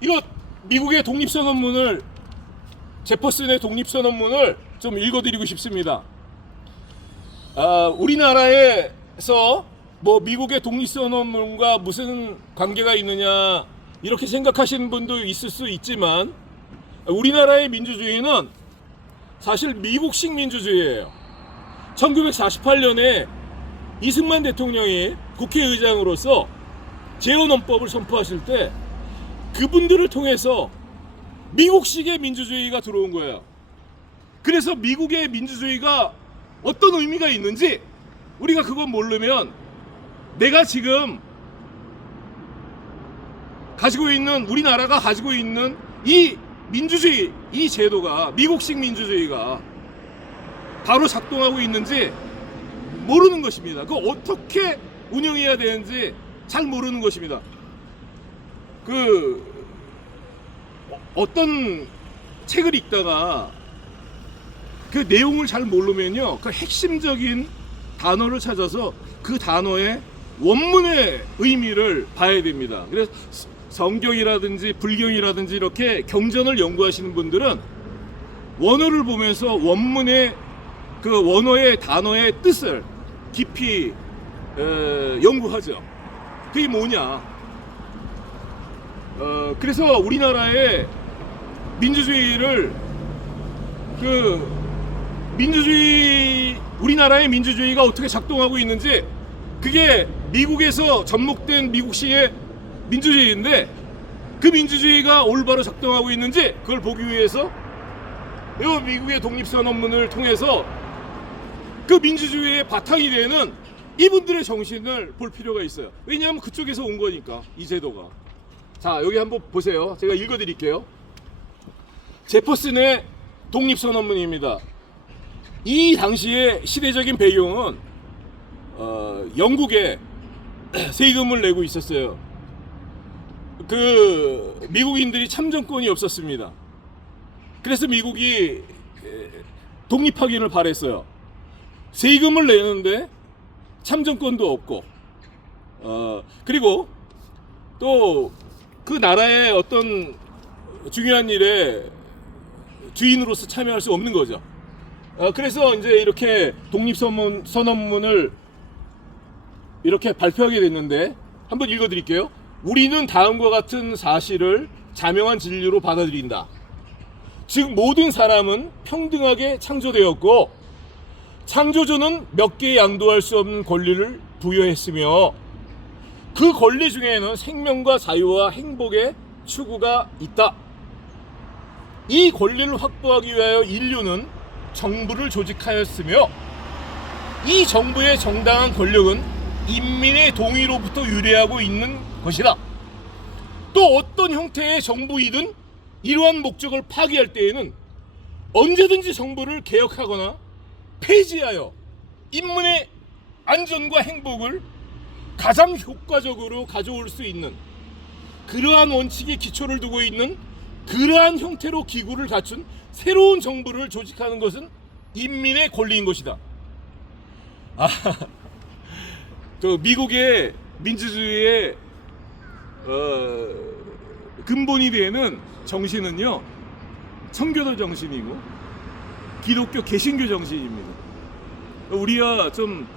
이거 미국의 독립선언문을, 제퍼슨의 독립선언문을 좀 읽어드리고 싶습니다. 우리나라에서 뭐 미국의 독립선언문과 무슨 관계가 있느냐 이렇게 생각하시는 분도 있을 수 있지만, 우리나라의 민주주의는 사실 미국식 민주주의예요. 1948년에 이승만 대통령이 국회의장으로서 재헌헌법을 선포하실 때 그분들을 통해서 미국식의 민주주의가 들어온 거예요. 그래서 미국의 민주주의가 어떤 의미가 있는지 우리가 그건 모르면, 내가 지금 가지고 있는, 우리나라가 가지고 있는 이 민주주의, 이 제도가, 미국식 민주주의가 바로 작동하고 있는지 모르는 것입니다. 그거 어떻게 운영해야 되는지 잘 모르는 것입니다. 어떤 책을 읽다가 그 내용을 잘 모르면요, 그 핵심적인 단어를 찾아서 그 단어의 원문의 의미를 봐야 됩니다. 그래서 성경이라든지 불경이라든지 이렇게 경전을 연구하시는 분들은 원어를 보면서 원문의 그 원어의 단어의 뜻을 깊이 연구하죠. 그게 뭐냐? 그래서 우리나라의 민주주의를, 우리나라의 민주주의가 어떻게 작동하고 있는지, 그게 미국에서 접목된 미국식의 민주주의인데 그 민주주의가 올바로 작동하고 있는지 그걸 보기 위해서 이 미국의 독립선언문을 통해서 그 민주주의의 바탕이 되는 이분들의 정신을 볼 필요가 있어요. 왜냐하면 그쪽에서 온 거니까, 이 제도가. 자, 여기 한번 보세요. 제가 읽어드릴게요. 제퍼슨의 독립선언문입니다. 이 당시의 시대적인 배경은 영국에 세금을 내고 있었어요. 그 미국인들이 참정권이 없었습니다. 그래서 미국이 독립하기를 바랬어요. 세금을 내는데 참정권도 없고, 그리고 또 그 나라의 어떤 중요한 일에 주인으로서 참여할 수 없는 거죠. 그래서 이제 이렇게 독립선언문을 이렇게 발표하게 됐는데, 한번 읽어드릴게요. 우리는 다음과 같은 사실을 자명한 진리로 받아들인다. 즉 모든 사람은 평등하게 창조되었고 창조주는 몇 개 양도할 수 없는 권리를 부여했으며 그 권리 중에는 생명과 자유와 행복의 추구가 있다. 이 권리를 확보하기 위하여 인류는 정부를 조직하였으며 이 정부의 정당한 권력은 인민의 동의로부터 유래하고 있는 것이다. 또 어떤 형태의 정부이든 이러한 목적을 파기할 때에는 언제든지 정부를 개혁하거나 폐지하여 인민의 안전과 행복을 가장 효과적으로 가져올 수 있는 그러한 원칙에 기초를 두고 있는 그러한 형태로 기구를 갖춘 새로운 정부를 조직하는 것은 인민의 권리인 것이다. 미국의 민주주의의 근본이 되는 정신은요, 청교도 정신이고 기독교 개신교 정신입니다. 우리와 좀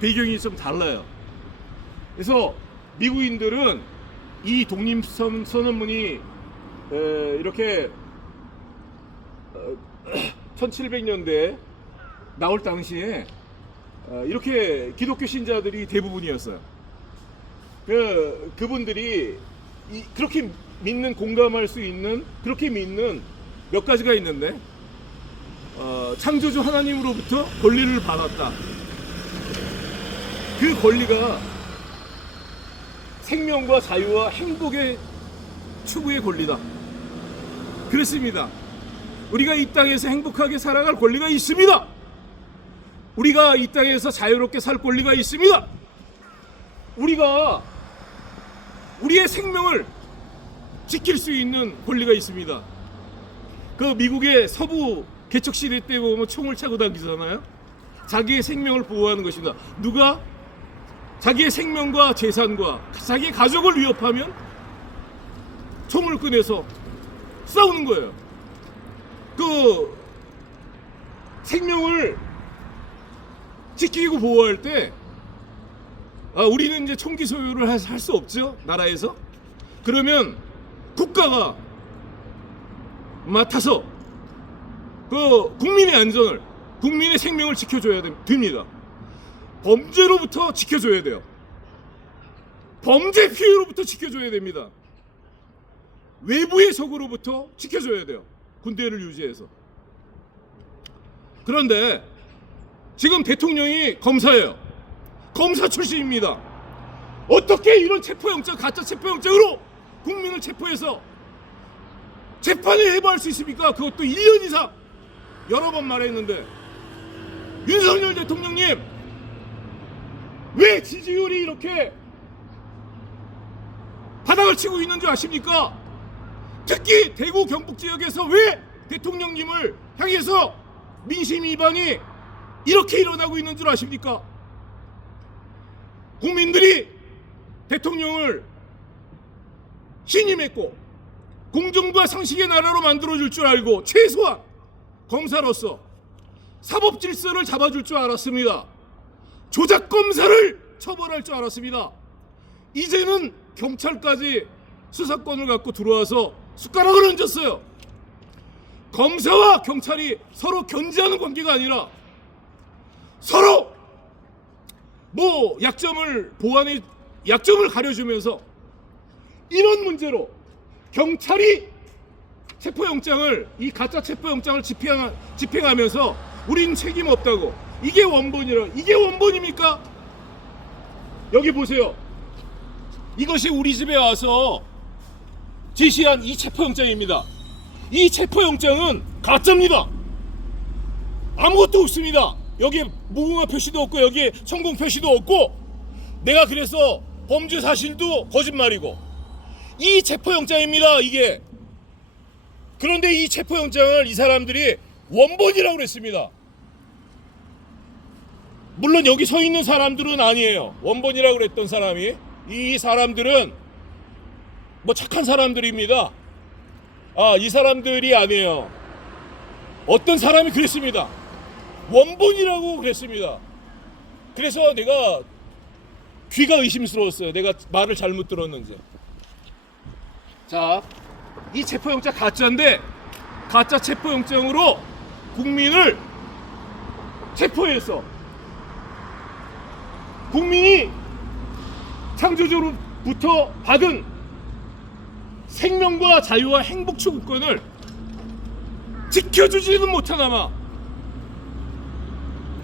배경이 좀 달라요. 그래서 미국인들은 이 독립선언문이 이렇게 1700년대에 나올 당시에 이렇게 기독교 신자들이 대부분이었어요. 그분들이 그렇게 믿는, 공감할 수 있는, 그렇게 믿는 몇 가지가 있는데, 창조주 하나님으로부터 권리를 받았다. 그 권리가 생명과 자유와 행복의 추구의 권리다. 그렇습니다. 우리가 이 땅에서 행복하게 살아갈 권리가 있습니다. 우리가 이 땅에서 자유롭게 살 권리가 있습니다. 우리가 우리의 생명을 지킬 수 있는 권리가 있습니다. 그 미국의 서부 개척 시대 때 보면 총을 차고 다니잖아요. 자기의 생명을 보호하는 것입니다. 누가 자기의 생명과 재산과 자기의 가족을 위협하면 총을 꺼내서 싸우는 거예요. 그 생명을 지키고 보호할 때 우리는 이제 총기 소유를 할 수 없죠, 나라에서. 그러면 국가가 맡아서 그 국민의 안전을, 국민의 생명을 지켜줘야 됩니다. 범죄로부터 지켜줘야 돼요. 범죄 피해로부터 지켜줘야 됩니다. 외부의 적으로부터 지켜줘야 돼요. 군대를 유지해서. 그런데 지금 대통령이 검사예요. 검사 출신입니다. 어떻게 이런 체포영장, 가짜 체포영장으로 국민을 체포해서 재판에 해부할 수 있습니까? 그것도 1년 이상 여러 번 말했는데. 윤석열 대통령님, 왜 지지율이 이렇게 바닥을 치고 있는 줄 아십니까? 특히 대구 경북 지역에서 왜 대통령님을 향해서 민심 위반이 이렇게 일어나고 있는 줄 아십니까? 국민들이 대통령을 신임했고 공정과 상식의 나라로 만들어줄 줄 알고 최소한 검사로서 사법 질서를 잡아줄 줄 알았습니다. 조작 검사를 처벌할 줄 알았습니다. 이제는 경찰까지 수사권을 갖고 들어와서 숟가락을 얹었어요. 검사와 경찰이 서로 견제하는 관계가 아니라 서로 약점을 가려주면서 이런 문제로 경찰이 체포영장을, 이 가짜 체포영장을 집행하면서 우린 책임 없다고, 이게 원본이라. 이게 원본입니까? 여기 보세요. 이것이 우리 집에 와서 지시한 이 체포영장입니다. 이 체포영장은 가짜입니다. 아무것도 없습니다. 여기에 무궁화 표시도 없고 여기에 성공 표시도 없고, 내가 그래서 범죄 사실도 거짓말이고, 이 체포영장입니다, 이게. 그런데 이 체포영장을 이 사람들이 원본이라고 그랬습니다. 물론 여기 서 있는 사람들은 아니에요. 원본이라고 그랬던 사람이. 이 사람들은 뭐 착한 사람들입니다. 이 사람들이 아니에요. 어떤 사람이 그랬습니다. 원본이라고 그랬습니다. 그래서 내가 귀가 의심스러웠어요. 내가 말을 잘못 들었는지. 자, 이 체포영장 가짜인데, 가짜 체포영장으로 국민을 체포해서 국민이 창조주로부터 받은 생명과 자유와 행복 추구권을 지켜주지는 못하나마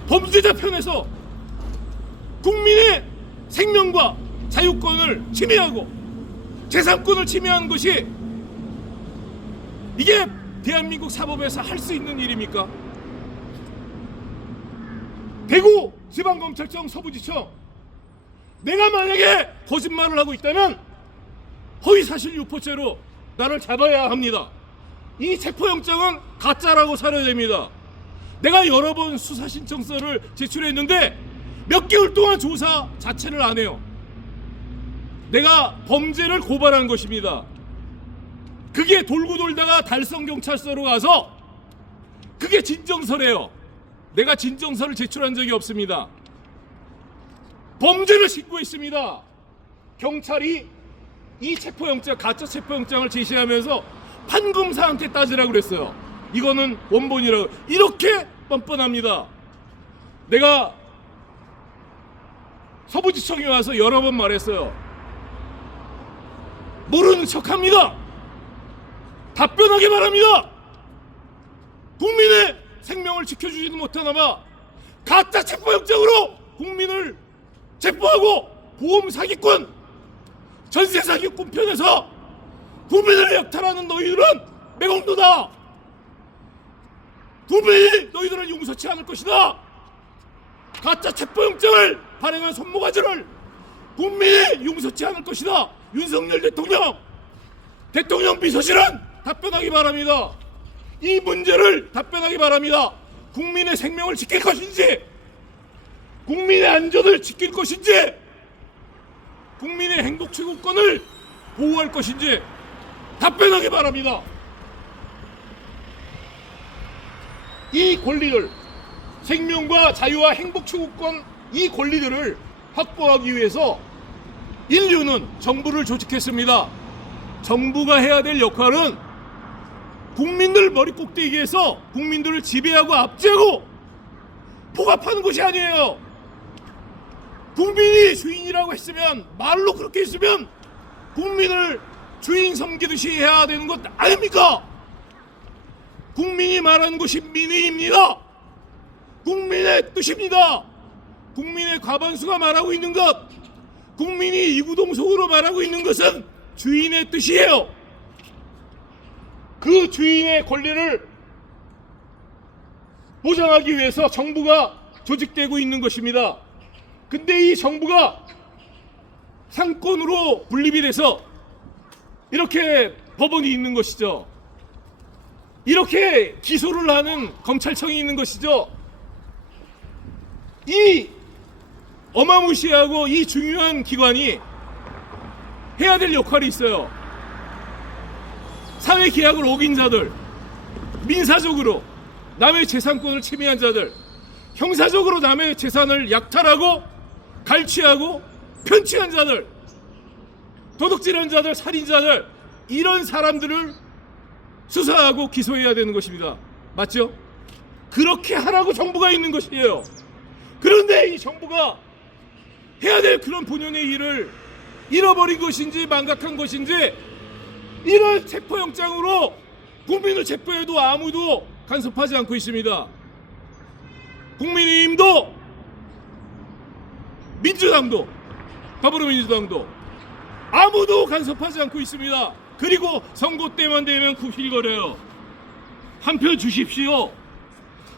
범죄자 편에서 국민의 생명과 자유권을 침해하고 재산권을 침해하는 것이, 이게 대한민국 사법에서 할 수 있는 일입니까? 대구 지방검찰청 서부지청, 내가 만약에 거짓말을 하고 있다면 허위사실 유포죄로 나를 잡아야 합니다. 이 체포영장은 가짜라고 살아야 됩니다. 내가 여러 번 수사신청서를 제출했는데 몇 개월 동안 조사 자체를 안 해요. 내가 범죄를 고발한 것입니다. 그게 돌고 돌다가 달성경찰서로 가서 그게 진정서래요. 내가 진정서를 제출한 적이 없습니다. 범죄를 신고했습니다. 경찰이 이 체포영장, 가짜 체포영장을 제시하면서 판검사한테 따지라고 그랬어요. 이거는 원본이라고. 이렇게 뻔뻔합니다. 내가 서부지청에 와서 여러 번 말했어요. 모르는 척합니다. 답변하기 바랍니다. 국민의 생명을 지켜주지도 못하나마 가짜 체포영장으로 국민을 체포하고 보험 사기꾼, 전세 사기꾼 편에서 국민을 약탈하는 너희들은 매국노다. 국민이 너희들을 용서치 않을 것이다. 가짜 체포영장을 발행한 손모가지를 국민이 용서치 않을 것이다. 윤석열 대통령 비서실은 답변하기 바랍니다. 이 문제를 답변하기 바랍니다. 국민의 생명을 지킬 것인지, 국민의 안전을 지킬 것인지, 국민의 행복 최고권을 보호할 것인지, 답변하기 바랍니다. 이 권리를, 생명과 자유와 행복 추구권, 이 권리들을 확보하기 위해서 인류는 정부를 조직했습니다. 정부가 해야 될 역할은 국민들 머리 꼭대기에서 국민들을 지배하고 압제하고 포갑하는 것이 아니에요. 국민이 주인이라고 했으면, 말로 그렇게 했으면 국민을 주인 섬기듯이 해야 되는 것 아닙니까? 국민이 말하는 것이 민의입니다. 국민의 뜻입니다. 국민의 과반수가 말하고 있는 것, 국민이 이구동성으로 말하고 있는 것은 주인의 뜻이에요. 그 주인의 권리를 보장하기 위해서 정부가 조직되고 있는 것입니다. 근데 이 정부가 상권으로 분립이 돼서 이렇게 법원이 있는 것이죠. 이렇게 기소를 하는 검찰청이 있는 것이죠. 이 어마무시하고 이 중요한 기관이 해야 될 역할이 있어요. 사회 계약을 어긴 자들, 민사적으로 남의 재산권을 침해한 자들, 형사적으로 남의 재산을 약탈하고 갈취하고 편취한 자들, 도둑질한 자들, 살인자들, 이런 사람들을 수사하고 기소해야 되는 것입니다. 맞죠? 그렇게 하라고 정부가 있는 것이에요. 그런데 이 정부가 해야 될 그런 본연의 일을 잃어버린 것인지 망각한 것인지, 이런 체포영장으로 국민을 체포해도 아무도 간섭하지 않고 있습니다. 국민의힘도, 민주당도, 더불어민주당도 아무도 간섭하지 않고 있습니다. 그리고 선거 때만 되면 굽실거려요. 한 표 주십시오.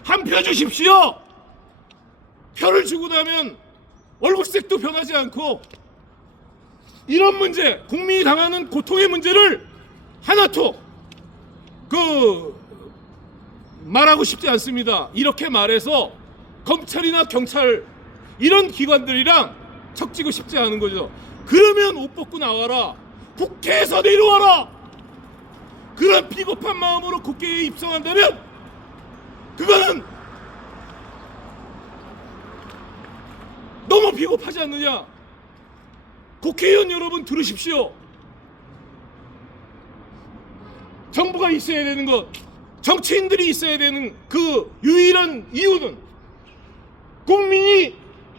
한 표 주십시오. 표를 주고 나면 얼굴색도 변하지 않고, 이런 문제, 국민이 당하는 고통의 문제를 하나도 말하고 싶지 않습니다. 이렇게 말해서 검찰이나 경찰 이런 기관들이랑 척지고 싶지 않은 거죠. 그러면 옷 벗고 나와라. 국회에서 내려와라. 그런 비겁한 마음으로 국회에 입성한다면 그거는 너무 비겁하지 않느냐. 국회의원 여러분 들으십시오. 정부가 있어야 되는 것, 정치인들이 있어야 되는 그 유일한 이유는 국민이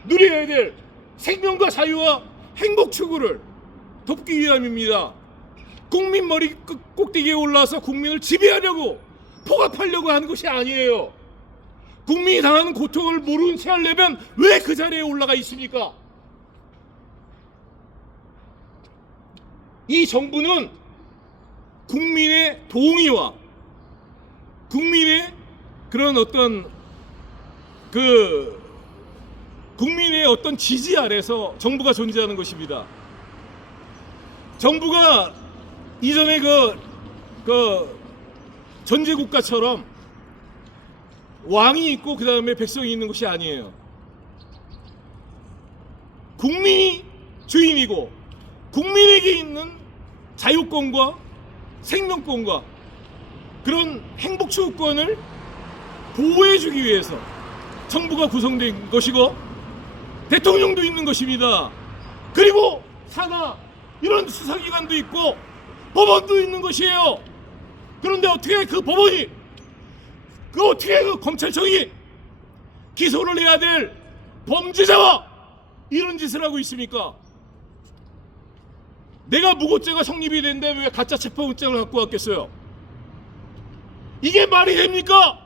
누려야 될 생명과 자유와 행복 추구를 돕기 위함입니다. 국민 머리 꼭대기에 올라서 국민을 지배하려고, 포갑하려고 하는 것이 아니에요. 국민이 당하는 고통을 모르는 채 하려면 왜 그 자리에 올라가 있습니까? 이 정부는 국민의 동의와 국민의 그런 어떤 국민의 어떤 지지 아래서 정부가 존재하는 것입니다. 정부가 이전에 전제국가처럼 왕이 있고 그 다음에 백성이 있는 것이 아니에요. 국민이 주인이고 국민에게 있는 자유권과 생명권과 그런 행복 추구권을 보호해주기 위해서 정부가 구성된 것이고 대통령도 있는 것입니다. 그리고 산하 이런 수사기관도 있고 법원도 있는 것이에요. 그런데 어떻게 그 법원이, 어떻게 그 검찰청이 기소를 해야 될 범죄자와 이런 짓을 하고 있습니까? 내가 무고죄가 성립이 됐는데 왜 가짜 체포영장을 갖고 왔겠어요? 이게 말이 됩니까?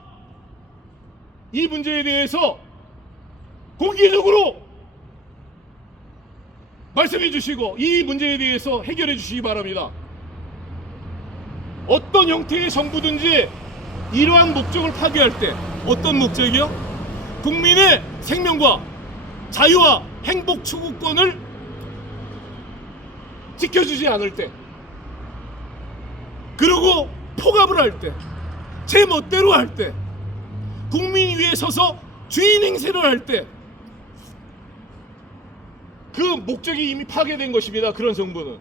이 문제에 대해서 공개적으로 말씀해 주시고 이 문제에 대해서 해결해 주시기 바랍니다. 어떤 형태의 정부든지 이러한 목적을 파괴할 때, 어떤 목적이요? 국민의 생명과 자유와 행복 추구권을 지켜주지 않을 때, 그리고 포갑을 할 때, 제 멋대로 할 때, 국민 위에 서서 주인 행세를 할 때, 그 목적이 이미 파괴된 것입니다. 그런 정부는.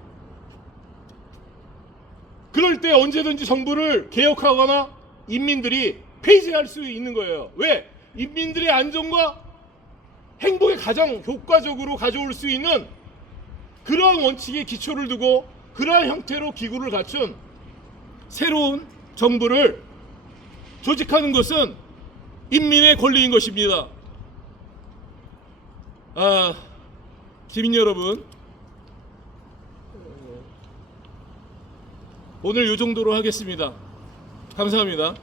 그럴 때 언제든지 정부를 개혁하거나 인민들이 폐지할 수 있는 거예요. 왜? 인민들의 안정과 행복에 가장 효과적으로 가져올 수 있는 그러한 원칙에 기초를 두고 그러한 형태로 기구를 갖춘 새로운 정부를 조직하는 것은 인민의 권리인 것입니다. 시민 여러분, 오늘 이 정도로 하겠습니다. 감사합니다.